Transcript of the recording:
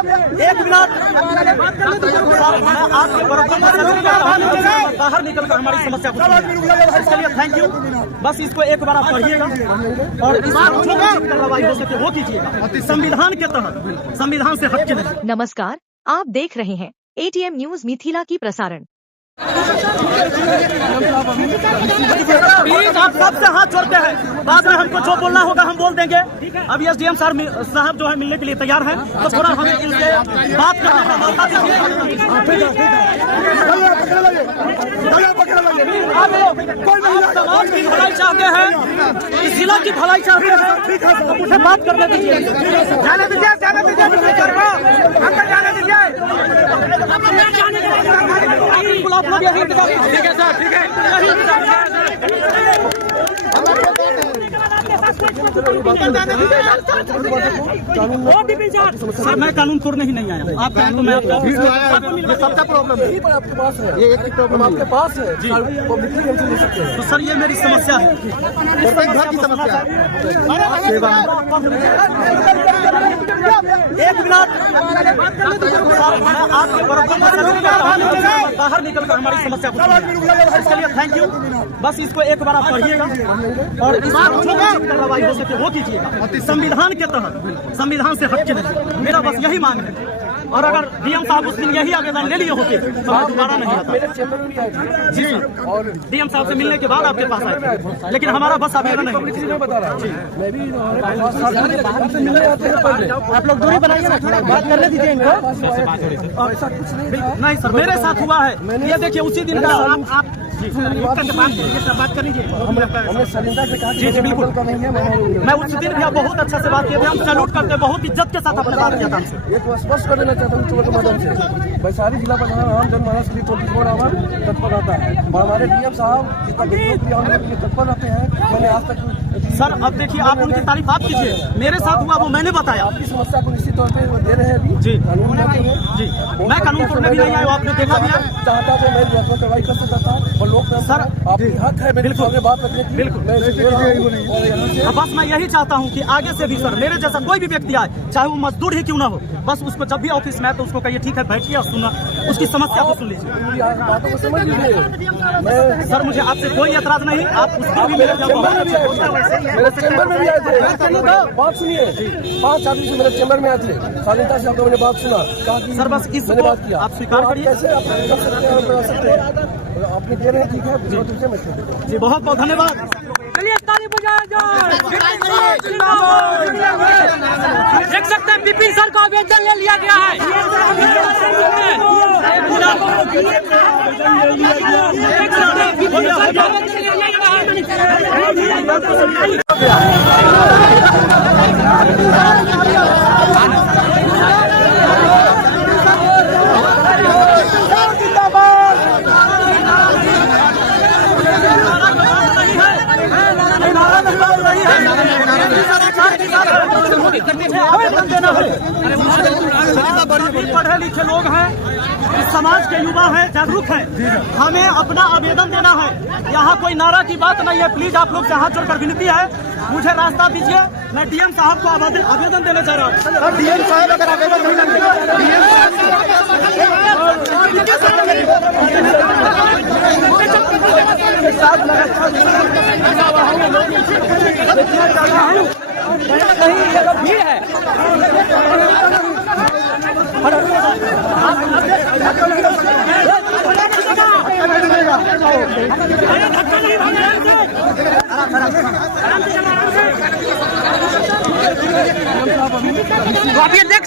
एक मिनट बाहर निकल कर हमारी समस्या को सुनिए। इसके लिए थैंक यू। बस इसको एक बार आप पढ़िएगा और इस कार्रवाई हो सके वो कीजिएगा संविधान के तहत, संविधान से हटके नहीं। नमस्कार, आप देख रहे हैं ATM न्यूज मिथिला की प्रसारण। प्लीज आप सबसे हाथ जोड़ते हैं, बाद में हमको जो बोलना होगा हम बोल देंगे। अभी SDM साहब जो है मिलने के लिए तैयार हैं, तो थोड़ा हमें इनसे बात करने का मौका दीजिए। आप समाज की भलाई चाहते हैं, इस जिला की भलाई चाहते हैं, तो मुझे बात करने दीजिए। जाने दीजिए, जाने दीजिए, अंदर जाने दीजिए। आप लोग यही ठीक है सर, ठीक है। सर मैं कानून तोड़ने ही नहीं आया, आप कहें तो मैं सबका प्रॉब्लम है, आपके पास है ये एक प्रॉब्लम आपके पास है जी, तो सर ये मेरी समस्या है, घर की समस्या है। एक मिनट बाहर निकल कर हमारी समस्या को सुनिए। इसके लिए थैंक यू। बस इसको एक बार आप पढ़िएगा और इस कार्रवाई हो सके वो कीजिएगा संविधान के तहत, संविधान से हटके नहीं। मेरा बस यही मांग है। और अगर DM साहब उस दिन यही आवेदन ले लिए होते तो मैं दोबारा नहीं आता। जी सर, और DM साहब से मिलने के बाद आपके पास आए, लेकिन हमारा बस आवेदन नहीं। आप लोग दूरी बनाइए ना, थोड़ा बात करने दीजिए इनको। नहीं सर, मेरे साथ हुआ है ये, देखिए उसी दिन का आप बात कर लीजिए। जी जी बिल्कुल, मैं उस दिन भी बहुत अच्छा से बात किया था, हम सैल्यूट करते, बहुत इज्जत के साथ आपने बात किया था हमसे। ये तो स्पष्ट कर देना चाहता हूँ के माध्यम से, वैशाली जिला प्रशासन आम जनमानस के लिए 24 आवर तत्पर रहता है और हमारे DM साहब जितना तत्पर रहते हैं। मैंने आज तक सर, अब देखिए आप उनकी तारीफ आप कीजिए, मेरे साथ हुआ वो मैंने बताया। आपकी समस्या को निश्चित तौर पर दे रहे हैं अभी जी जी, मैं कानून तोड़ने भी नहीं आया, आपने देखा भी है। चाहता तो मैं कार्रवाई कर सकता था और लोग सर आपकी हक है मेरे सामने बात रखने की। बिल्कुल, बस मैं यही चाहता हूँ कि आगे से भी सर मेरे जैसा कोई भी व्यक्ति आए, चाहे वो मजदूर ही क्यों ना हो, बस उसको जब भी ऑफिस में आए तो उसको कहिए ठीक है बैठिए और सुना, उसकी समस्या को सुन लीजिए। बातों को समझ लीजिए। सर मुझे आपसे कोई एतराज नहीं, आप उसको भी मेरे चैम्बर में भी आए थे, बात सुनिए। 5 आदमी से मेरे चैम्बर में आए थे, शालीनता से आपने बात सुना, कहा कि सर बस इस मैंने बात किया, आप स्वीकार करिए। कैसे आप कर सकते हैं, बता सकते हैं, आपने दे रहे हैं ठीक है जी, बहुत बहुत धन्यवाद। देख सकते हैं विपिन सर का आवेदन ले लिया गया है। आवेदन देना है, पढ़े लिखे लोग हैं, इस समाज के युवा हैं, जागरूक हैं, हमें अपना आवेदन देना है। यहाँ कोई नारा की बात नहीं है। प्लीज आप लोग से हाथ जोड़कर विनती है, मुझे रास्ता दीजिए। मैं DM साहब को आवेदन देने जा रहा हूँ। DM साहब अगर आवेदन नहीं भीड़ है आप ये देख